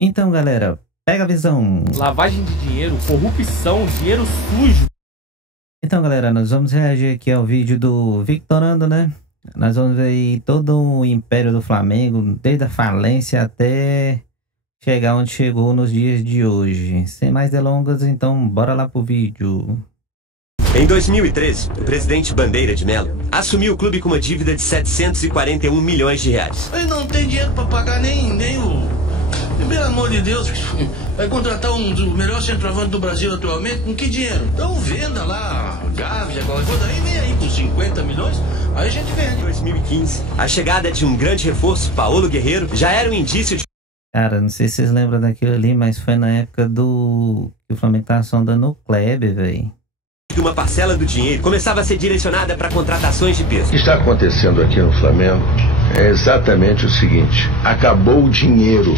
Então, galera, pega a visão. Lavagem de dinheiro, corrupção, dinheiro sujo. Então, galera, nós vamos reagir aqui ao vídeo do Victorando, né? Nós vamos ver aí todo o império do Flamengo, desde a falência até chegar onde chegou nos dias de hoje. Sem mais delongas, então bora lá pro vídeo. Em 2013, o presidente Bandeira de Mello assumiu o clube com uma dívida de 741 milhões de reais. Ele não tem dinheiro para pagar nem o... Pelo amor de Deus, vai contratar um dos melhores centroavantes do Brasil atualmente, com que dinheiro? Então venda lá, Gávea, aquela coisa, aí vem aí com 50 milhões, aí a gente vende. Em 2015, a chegada de um grande reforço, Paulo Guerreiro, já era um indício de... Cara, não sei se vocês lembram daquilo ali, mas foi na época do... que o Flamengo tava sondando o Kleber, velho. que uma parcela do dinheiro começava a ser direcionada para contratações de peso. O que está acontecendo aqui no Flamengo é exatamente o seguinte: acabou o dinheiro.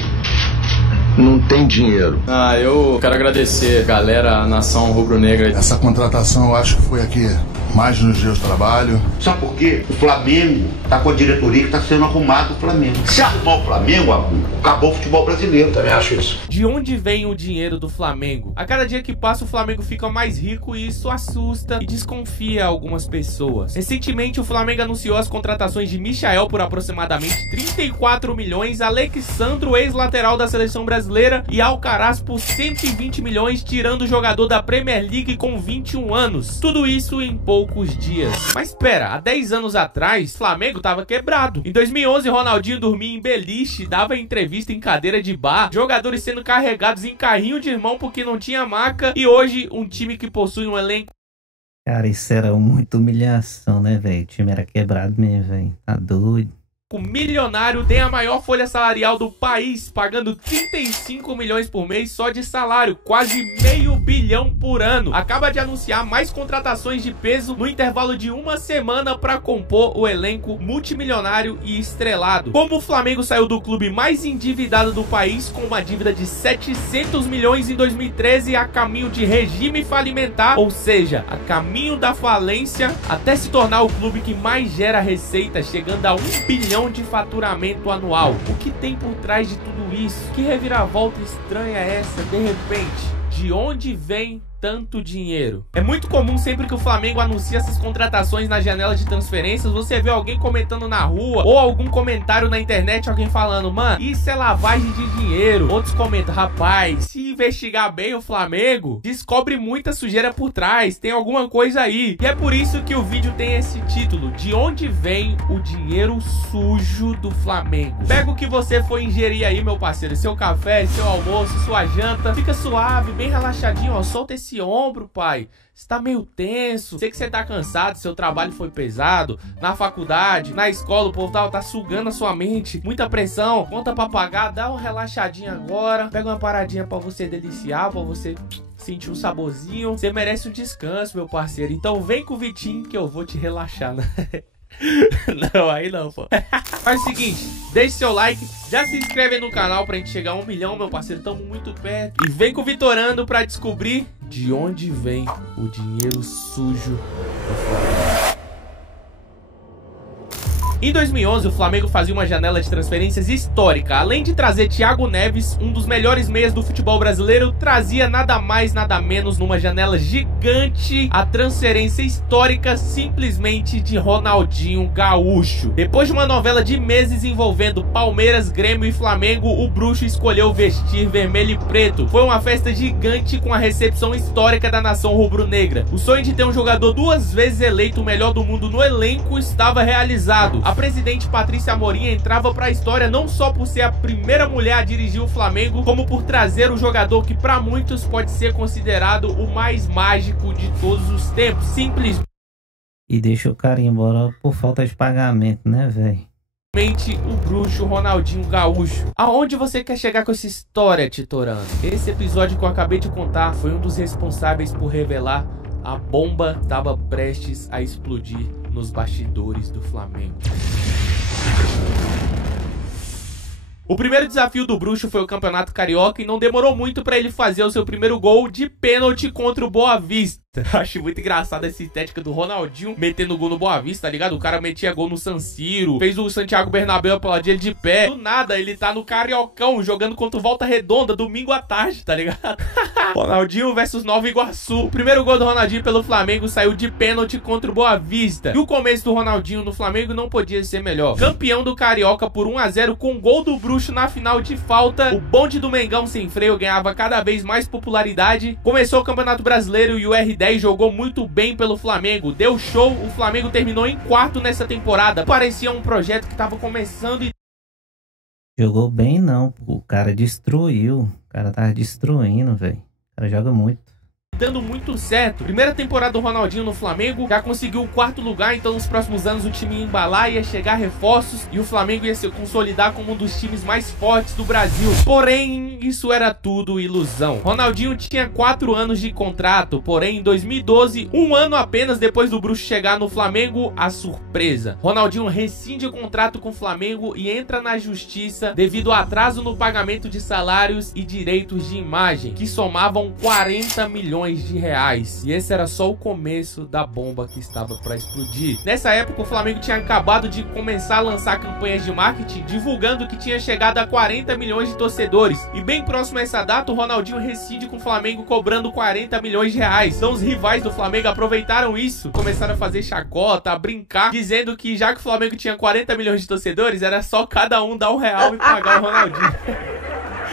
Não tem dinheiro. Eu quero agradecer, galera, a nação rubro-negra. Essa contratação eu acho que foi aqui mais nos dias de trabalho. Sabe por quê? O Flamengo tá com a diretoria que tá sendo arrumado o Flamengo. Se arrumar o Flamengo, acabou o futebol brasileiro. Também acho isso. De onde vem o dinheiro do Flamengo? A cada dia que passa, o Flamengo fica mais rico e isso assusta e desconfia algumas pessoas. Recentemente, o Flamengo anunciou as contratações de Michael por aproximadamente 34 milhões, Alexandro, ex-lateral da seleção brasileira, e Alcaraz por 120 milhões, tirando o jogador da Premier League com 21 anos. Tudo isso em poucos dias. Mas espera, há 10 anos atrás, o Flamengo tava quebrado. Em 2011, Ronaldinho dormia em beliche, dava entrevista em cadeira de bar, jogadores sendo carregados em carrinho de irmão porque não tinha maca, e hoje um time que possui um elenco... Cara, isso era muita humilhação, né, velho? O time era quebrado mesmo, velho. Tá doido. O milionário tem a maior folha salarial do país, pagando 35 milhões por mês só de salário, quase meio bilhão por ano. Acaba de anunciar mais contratações de peso no intervalo de uma semana para compor o elenco multimilionário e estrelado. Como o Flamengo saiu do clube mais endividado do país, com uma dívida de 700 milhões em 2013, a caminho de regime falimentar, ou seja, a caminho da falência, até se tornar o clube que mais gera receita, chegando a 1 bilhão de faturamento anual. O que tem por trás de tudo isso? Que reviravolta estranha é essa? De repente, de onde vem tanto dinheiro? É muito comum, sempre que o Flamengo anuncia essas contratações na janela de transferências, você vê alguém comentando na rua ou algum comentário na internet, alguém falando: mano, isso é lavagem de dinheiro. Outros comentam: rapaz, se investigar bem o Flamengo, descobre muita sujeira por trás, tem alguma coisa aí. E é por isso que o vídeo tem esse título: de onde vem o dinheiro sujo do Flamengo? Pega o que você for ingerir aí, meu parceiro, seu café, seu almoço, sua janta, fica suave, bem relaxadinho, ó, solta esse ombro, pai. Você tá meio tenso, sei que você tá cansado, seu trabalho foi pesado, na faculdade, na escola, o povo tá sugando a sua mente, muita pressão, conta pra pagar, dá uma relaxadinha agora, pega uma paradinha pra você deliciar, pra você sentir um saborzinho. Você merece um descanso, meu parceiro, então vem com o Vitinho que eu vou te relaxar, né? Não, aí não, pô. Faz o seguinte, deixe seu like, já se inscreve aí no canal pra gente chegar a 1 milhão, meu parceiro, tamo muito perto. E vem com o Vitorando pra descobrir de onde vem o dinheiro sujo do Flamengo. Em 2011, o Flamengo fazia uma janela de transferências histórica. Além de trazer Thiago Neves, um dos melhores meias do futebol brasileiro, trazia nada mais, nada menos, numa janela gigante, a transferência histórica simplesmente de Ronaldinho Gaúcho. Depois de uma novela de meses envolvendo Palmeiras, Grêmio e Flamengo, o bruxo escolheu vestir vermelho e preto. Foi uma festa gigante com a recepção histórica da nação rubro-negra. O sonho de ter um jogador 2 vezes eleito o melhor do mundo no elenco estava realizado. A presidente Patrícia Amorim entrava para a história não só por ser a primeira mulher a dirigir o Flamengo, como por trazer o jogador que para muitos pode ser considerado o mais mágico de todos os tempos. Simplesmente. E deixa o cara ir embora por falta de pagamento, né, velho? O bruxo Ronaldinho Gaúcho. Aonde você quer chegar com essa história, Titorano? Esse episódio que eu acabei de contar foi um dos responsáveis por revelar a bomba estava prestes a explodir nos bastidores do Flamengo. O primeiro desafio do bruxo foi o Campeonato Carioca e não demorou muito para ele fazer o seu primeiro gol de pênalti contra o Boa Vista. Acho muito engraçado essa estética do Ronaldinho metendo gol no Boa Vista, tá ligado? O cara metia gol no San Siro, fez o Santiago Bernabéu aplaudir ele de pé. Do nada, ele tá no Cariocão, jogando contra o Volta Redonda, domingo à tarde, tá ligado? Ronaldinho versus Nova Iguaçu. O primeiro gol do Ronaldinho pelo Flamengo saiu de pênalti contra o Boa Vista. E o começo do Ronaldinho no Flamengo não podia ser melhor. Campeão do Carioca por 1 a 0 com gol do Bruxo na final de falta. O bonde do Mengão sem freio ganhava cada vez mais popularidade. Começou o Campeonato Brasileiro e o R10 jogou muito bem pelo Flamengo. Deu show, o Flamengo terminou em quarto nessa temporada. Parecia um projeto que tava começando e... Jogou bem não, o cara destruiu. O cara tava destruindo, velho. O cara joga muito. Dando muito certo. Primeira temporada do Ronaldinho no Flamengo, já conseguiu o 4º lugar, então nos próximos anos o time ia embalar, ia chegar reforços e o Flamengo ia se consolidar como um dos times mais fortes do Brasil. Porém, isso era tudo ilusão. Ronaldinho tinha 4 anos de contrato, porém em 2012, um ano apenas depois do Bruxo chegar no Flamengo, a surpresa. Ronaldinho rescinde o contrato com o Flamengo e entra na justiça devido ao atraso no pagamento de salários e direitos de imagem, que somavam 40 milhões de reais. E esse era só o começo da bomba que estava para explodir. Nessa época, o Flamengo tinha acabado de começar a lançar campanhas de marketing, divulgando que tinha chegado a 40 milhões de torcedores. E bem próximo a essa data, o Ronaldinho rescinde com o Flamengo cobrando 40 milhões de reais. Então os rivais do Flamengo aproveitaram isso, começaram a fazer chacota, a brincar, dizendo que já que o Flamengo tinha 40 milhões de torcedores, era só cada um dar R$1 e pagar o Ronaldinho.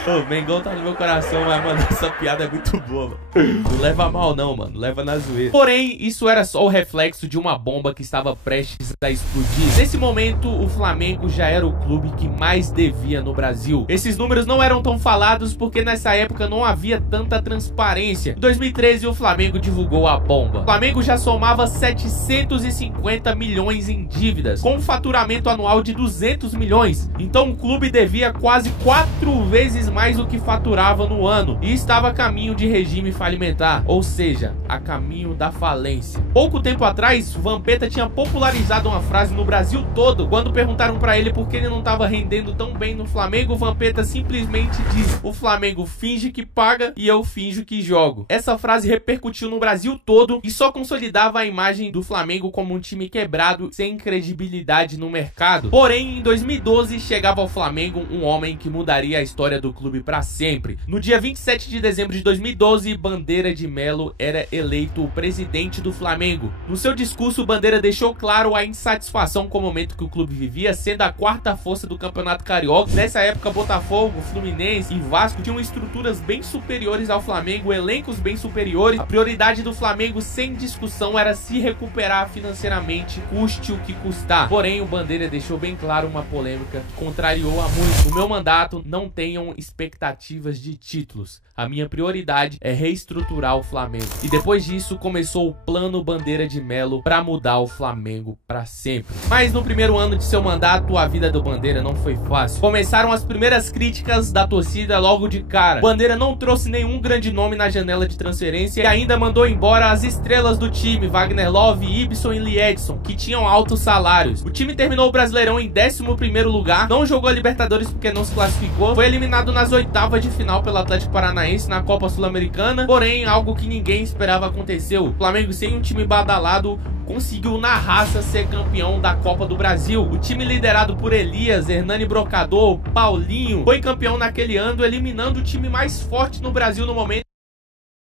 Ô, Mengão tá no meu coração, mas, mano, essa piada é muito boa, mano. Não leva mal não, mano. Leva na zoeira. Porém, isso era só o reflexo de uma bomba que estava prestes a explodir. Nesse momento, o Flamengo já era o clube que mais devia no Brasil. Esses números não eram tão falados porque nessa época não havia tanta transparência. Em 2013, o Flamengo divulgou a bomba. O Flamengo já somava 750 milhões em dívidas, com um faturamento anual de 200 milhões. Então o clube devia quase 4 vezes mais do que faturava no ano e estava a caminho de regime falimentar, ou seja, a caminho da falência. Pouco tempo atrás, Vampeta tinha popularizado uma frase no Brasil todo. Quando perguntaram para ele por que ele não estava rendendo tão bem no Flamengo, Vampeta simplesmente disse: o Flamengo finge que paga e eu finjo que jogo. Essa frase repercutiu no Brasil todo e só consolidava a imagem do Flamengo como um time quebrado, sem credibilidade no mercado. Porém, em 2012 chegava ao Flamengo um homem que mudaria a história do clube para sempre. No dia 27 de dezembro de 2012, Bandeira de Melo era eleito o presidente do Flamengo. No seu discurso, Bandeira deixou claro a insatisfação com o momento que o clube vivia, sendo a 4ª força do Campeonato Carioca. Nessa época, Botafogo, Fluminense e Vasco tinham estruturas bem superiores ao Flamengo, elencos bem superiores. A prioridade do Flamengo, sem discussão, era se recuperar financeiramente, custe o que custar. Porém, o Bandeira deixou bem claro uma polêmica que contrariou a muitos. No meu mandato, não tenham expectativas de títulos. A minha prioridade é reestruturar o Flamengo. E depois disso começou o plano Bandeira de Melo para mudar o Flamengo para sempre. Mas no primeiro ano de seu mandato, a vida do Bandeira não foi fácil. Começaram as primeiras críticas da torcida logo de cara. Bandeira não trouxe nenhum grande nome na janela de transferência e ainda mandou embora as estrelas do time, Wagner Love, Ibson e Liedson, que tinham altos salários. O time terminou o Brasileirão em 11º lugar, não jogou a Libertadores porque não se classificou, foi eliminado nas oitavas de final pelo Atlético Paranaense na Copa Sul-Americana, porém algo que ninguém esperava aconteceu. O Flamengo, sem um time badalado, conseguiu na raça ser campeão da Copa do Brasil. O time liderado por Elias, Hernani Brocador, Paulinho, foi campeão naquele ano, eliminando o time mais forte no Brasil no momento.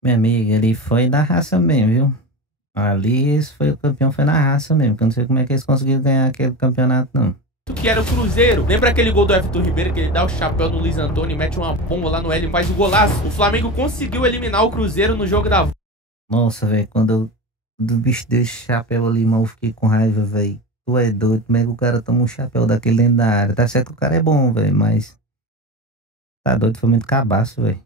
Meu amigo, ele foi da raça mesmo, viu? Ali esse foi o campeão, foi na raça mesmo, que eu não sei como é que eles conseguiram ganhar aquele campeonato, não. Que era o Cruzeiro. Lembra aquele gol do Everton Ribeiro que ele dá o chapéu no Luiz Antônio e mete uma bomba lá no Hélio e faz o golaço? O Flamengo conseguiu eliminar o Cruzeiro no jogo da... Nossa, velho, quando o bicho deu esse chapéu ali, mano, eu fiquei com raiva, velho. Tu é doido, como é que o cara toma um chapéu daquele dentro da área? Tá certo que o cara é bom, velho, mas... Tá doido, foi muito cabaço, velho.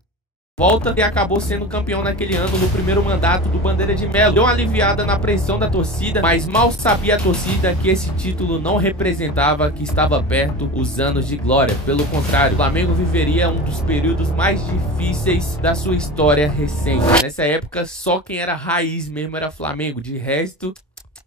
Volta e acabou sendo campeão naquele ano no primeiro mandato do Bandeira de Melo. Deu uma aliviada na pressão da torcida, mas mal sabia a torcida que esse título não representava que estava perto os anos de glória. Pelo contrário, o Flamengo viveria um dos períodos mais difíceis da sua história recente. Nessa época, só quem era raiz mesmo era Flamengo. De resto,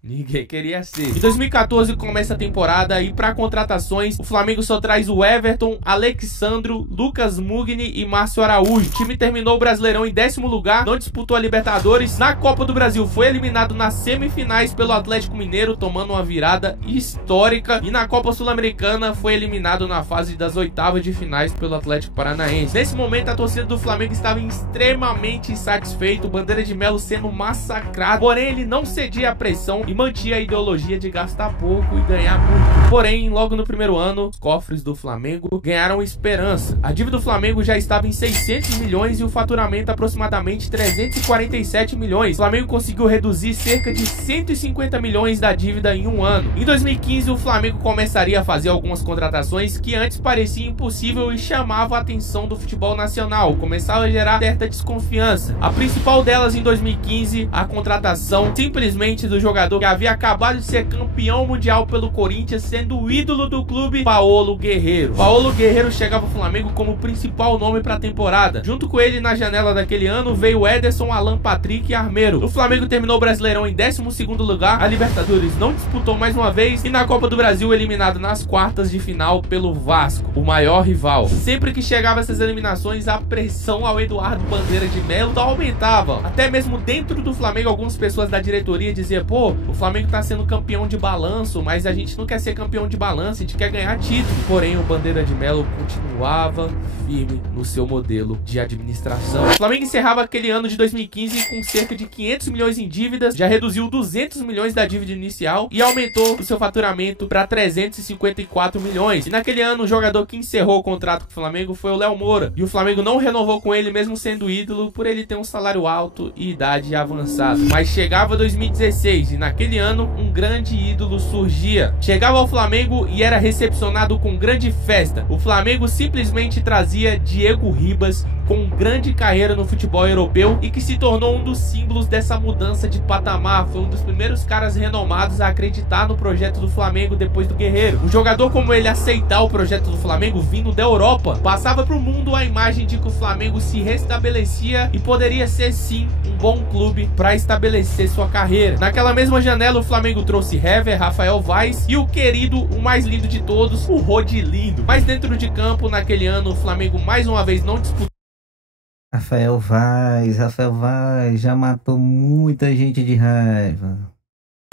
Ninguém queria ser. Em 2014 começa a temporada e para contratações, o Flamengo só traz o Everton, Alexandro, Lucas Mugni e Márcio Araújo. O time terminou o Brasileirão em 10º lugar, não disputou a Libertadores. Na Copa do Brasil foi eliminado nas semifinais pelo Atlético Mineiro, tomando uma virada histórica. E na Copa Sul-Americana foi eliminado na fase das oitavas de finais pelo Atlético Paranaense. Nesse momento a torcida do Flamengo estava extremamente insatisfeita, o Bandeira de Melo sendo massacrado. Porém ele não cedia à pressão e mantinha a ideologia de gastar pouco e ganhar muito. Porém, logo no primeiro ano, os cofres do Flamengo ganharam esperança. A dívida do Flamengo já estava em 600 milhões e o faturamento aproximadamente 347 milhões. O Flamengo conseguiu reduzir cerca de 150 milhões da dívida em um ano. Em 2015, o Flamengo começaria a fazer algumas contratações que antes pareciam impossível e chamavam a atenção do futebol nacional. Começava a gerar certa desconfiança. A principal delas em 2015, a contratação simplesmente do jogador que havia acabado de ser campeão mundial pelo Corinthians, sendo o ídolo do clube, Paolo Guerreiro. Paolo Guerreiro chegava ao Flamengo como principal nome para a temporada. Junto com ele, na janela daquele ano, veio Ederson, Alan Patrick e Armeiro. O Flamengo terminou o Brasileirão em 12º lugar, a Libertadores não disputou mais uma vez e na Copa do Brasil eliminado nas quartas de final pelo Vasco, o maior rival. Sempre que chegava essas eliminações, a pressão ao Eduardo Bandeira de Melo aumentava. Até mesmo dentro do Flamengo, algumas pessoas da diretoria diziam: pô, o Flamengo tá sendo campeão de balanço, mas a gente não quer ser campeão de balanço, a gente quer ganhar título. Porém, o Bandeira de Melo continuava firme no seu modelo de administração. O Flamengo encerrava aquele ano de 2015 com cerca de 500 milhões em dívidas, já reduziu 200 milhões da dívida inicial e aumentou o seu faturamento para 354 milhões. E naquele ano, o jogador que encerrou o contrato com o Flamengo foi o Léo Moura. E o Flamengo não renovou com ele, mesmo sendo ídolo, por ele ter um salário alto e idade avançada. Mas chegava 2016 e naquele ano, um grande ídolo surgia. Chegava ao Flamengo e era recepcionado com grande festa. O Flamengo simplesmente trazia Diego Ribas, com grande carreira no futebol europeu e que se tornou um dos símbolos dessa mudança de patamar. Foi um dos primeiros caras renomados a acreditar no projeto do Flamengo depois do Guerreiro. Um jogador como ele aceitar o projeto do Flamengo vindo da Europa, passava para o mundo a imagem de que o Flamengo se restabelecia e poderia ser sim um bom clube para estabelecer sua carreira. Naquela mesma janela, o Flamengo trouxe Hever, Rafael Vaz e o querido, o mais lindo de todos, o Rodilindo. Mas dentro de campo, naquele ano, o Flamengo mais uma vez não disputou. Rafael Vaz já matou muita gente de raiva.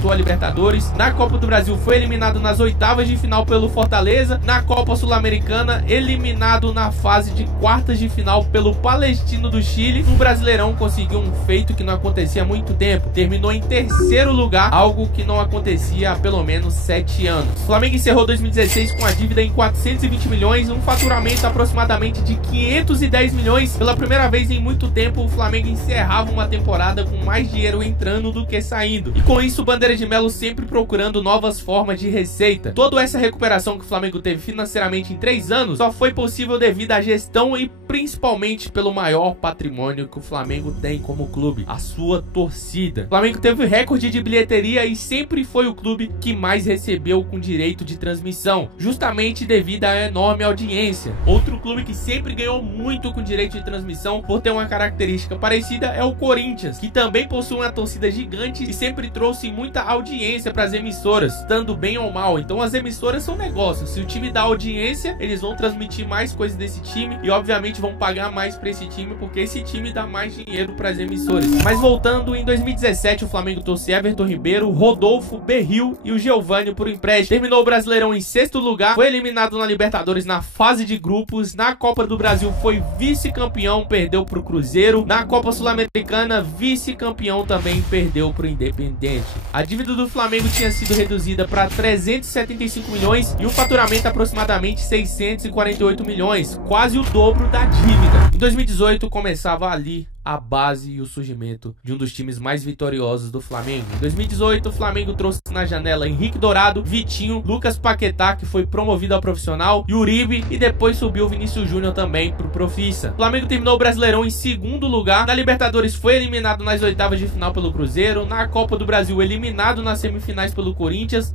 A Libertadores, na Copa do Brasil foi eliminado nas oitavas de final pelo Fortaleza, na Copa Sul-Americana eliminado na fase de quartas de final pelo Palestino do Chile. No Brasileirão conseguiu um feito que não acontecia há muito tempo, terminou em 3º lugar, algo que não acontecia há pelo menos 7 anos. O Flamengo encerrou 2016 com a dívida em 420 milhões, um faturamento aproximadamente de 510 milhões. Pela primeira vez em muito tempo, o Flamengo encerrava uma temporada com mais dinheiro entrando do que saindo, e com isso o Bandeira de Melo sempre procurando novas formas de receita. Toda essa recuperação que o Flamengo teve financeiramente em 3 anos só foi possível devido à gestão e principalmente pelo maior patrimônio que o Flamengo tem como clube, a sua torcida. O Flamengo teve recorde de bilheteria e sempre foi o clube que mais recebeu com direito de transmissão, justamente devido à enorme audiência. Outro clube que sempre ganhou muito com direito de transmissão por ter uma característica parecida é o Corinthians, que também possui uma torcida gigante e sempre trouxe muita audiência para as emissoras, estando bem ou mal. Então as emissoras são negócios. Se o time dá audiência, eles vão transmitir mais coisas desse time e obviamente vão pagar mais para esse time, porque esse time dá mais dinheiro para as emissoras. Mas voltando, em 2017 o Flamengo trouxe Everton Ribeiro, Rodolfo, Berril e o Giovani por empréstimo. Terminou o Brasileirão em 6º lugar, foi eliminado na Libertadores na fase de grupos, na Copa do Brasil foi vice-campeão, perdeu para o Cruzeiro, na Copa Sul-Americana vice-campeão também, perdeu para o Independente. A dívida do Flamengo tinha sido reduzida para 375 milhões e o faturamento aproximadamente 648 milhões, quase o dobro da dívida. Em 2018 começava ali a base e o surgimento de um dos times mais vitoriosos do Flamengo. Em 2018 o Flamengo trouxe na janela Henrique Dourado, Vitinho, Lucas Paquetá, que foi promovido ao profissional, e Uribe, e depois subiu o Vinícius Júnior também pro Profissa. O Flamengo terminou o Brasileirão em 2º lugar, na Libertadores foi eliminado nas oitavas de final pelo Cruzeiro, na Copa do Brasil eliminado nas semifinais pelo Corinthians.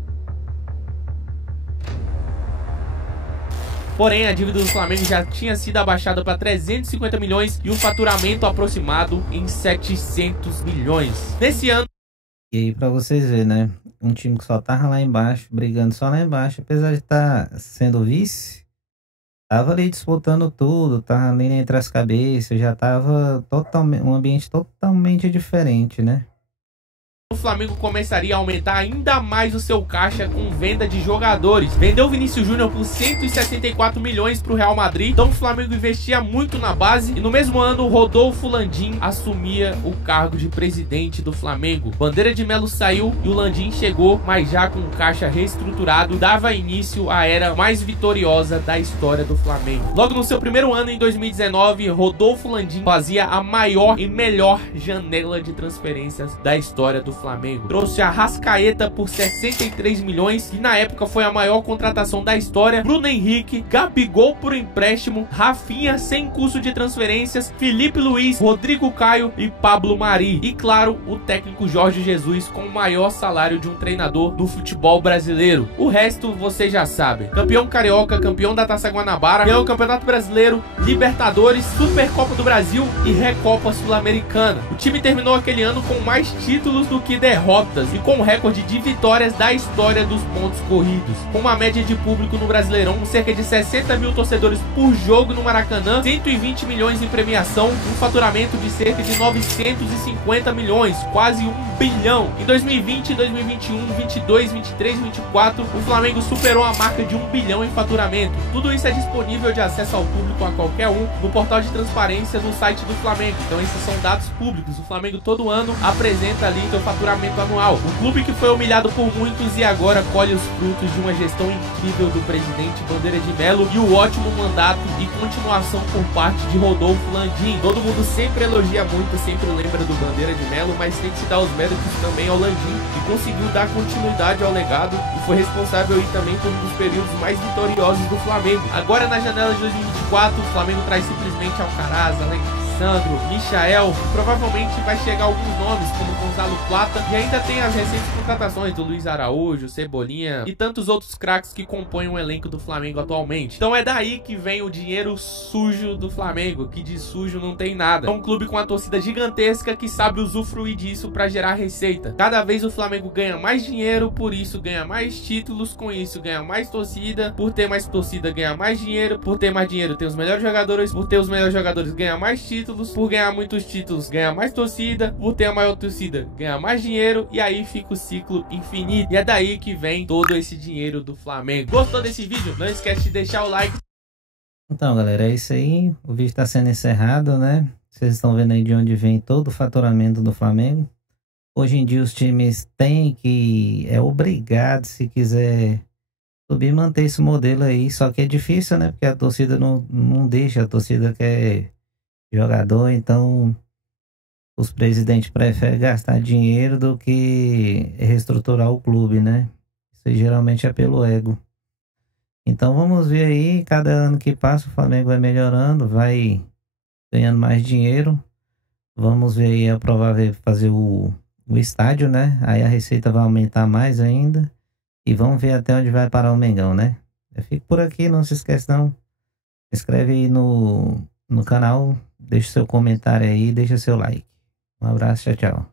Porém, a dívida do Flamengo já tinha sido abaixada para 350 milhões e o faturamento aproximado em 700 milhões. Nesse ano, E aí, pra vocês verem, né? Um time que só tava lá embaixo, brigando só lá embaixo, apesar de estar sendo vice, tava ali disputando tudo, tava ali entre as cabeças, já tava totalmente, um ambiente totalmente diferente, né? O Flamengo começaria a aumentar ainda mais o seu caixa com venda de jogadores. Vendeu o Vinícius Júnior por 164 milhões para o Real Madrid. Então o Flamengo investia muito na base. E no mesmo ano, o Rodolfo Landim assumia o cargo de presidente do Flamengo. Bandeira de Melo saiu e o Landim chegou, mas já com o caixa reestruturado, dava início à era mais vitoriosa da história do Flamengo. Logo no seu primeiro ano, em 2019, Rodolfo Landim fazia a maior e melhor janela de transferências da história do Flamengo. Trouxe a Arrascaeta por 63 milhões, que na época foi a maior contratação da história. Bruno Henrique, Gabigol por empréstimo, Rafinha sem custo de transferências, Felipe Luiz, Rodrigo Caio e Pablo Mari. E claro, o técnico Jorge Jesus com o maior salário de um treinador do futebol brasileiro. O resto você já sabe. Campeão carioca, campeão da Taça Guanabara, ganhou o Campeonato Brasileiro, Libertadores, Supercopa do Brasil e Recopa Sul-Americana. O time terminou aquele ano com mais títulos do que derrotas e com o recorde de vitórias da história dos pontos corridos. Com uma média de público no Brasileirão, cerca de 60 mil torcedores por jogo no Maracanã, 120 milhões em premiação, um faturamento de cerca de 950 milhões, quase 1 bilhão. Em 2020, 2021, 22, 23 e 24, o Flamengo superou a marca de 1 bilhão em faturamento. Tudo isso é disponível de acesso ao público a qualquer um no portal de transparência no site do Flamengo. Então esses são dados públicos. O Flamengo todo ano apresenta ali seu faturamento anual. O clube que foi humilhado por muitos e agora colhe os frutos de uma gestão incrível do presidente Bandeira de Melo e o ótimo mandato e continuação por parte de Rodolfo Landim. Todo mundo sempre elogia muito, sempre lembra do Bandeira de Melo, mas tem que se dar os méritos também ao Landim, que conseguiu dar continuidade ao legado e foi responsável aí também por um dos períodos mais vitoriosos do Flamengo. Agora na janela de 2024, o Flamengo traz simplesmente Alcaraz, Alexandro, Michael, provavelmente vai chegar alguns nomes como Gonzalo Plata e ainda tem as recentes contratações do Luiz Araújo, Cebolinha e tantos outros craques que compõem o elenco do Flamengo atualmente. Então é daí que vem o dinheiro sujo do Flamengo, que de sujo não tem nada. É um clube com uma torcida gigantesca que sabe usufruir disso para gerar receita. Cada vez o Flamengo ganha mais dinheiro, por isso ganha mais títulos, com isso ganha mais torcida, por ter mais torcida ganha mais dinheiro, por ter mais dinheiro tem os melhores jogadores, por ter os melhores jogadores ganha mais títulos, por ganhar muitos títulos ganha mais torcida, por ter a maior torcida ganha mais dinheiro e aí fica o ciclo infinito. E é daí que vem todo esse dinheiro do Flamengo. Gostou desse vídeo? Não esquece de deixar o like. Então, galera, é isso aí. O vídeo está sendo encerrado, né? Vocês estão vendo aí de onde vem todo o faturamento do Flamengo. Hoje em dia os times têm que... é obrigado, se quiser subir, manter esse modelo aí. Só que é difícil, né? Porque a torcida não deixa. A torcida quer jogador, então os presidentes preferem gastar dinheiro do que reestruturar o clube, né? Isso aí geralmente é pelo ego. Então vamos ver aí, cada ano que passa o Flamengo vai melhorando, vai ganhando mais dinheiro. Vamos ver aí, é provável fazer o estádio, né? Aí a receita vai aumentar mais ainda. E vamos ver até onde vai parar o Mengão, né? Eu fico por aqui, não se esquece não. Se inscreve aí no canal, deixa seu comentário aí, deixa seu like. Um abraço, tchau, tchau.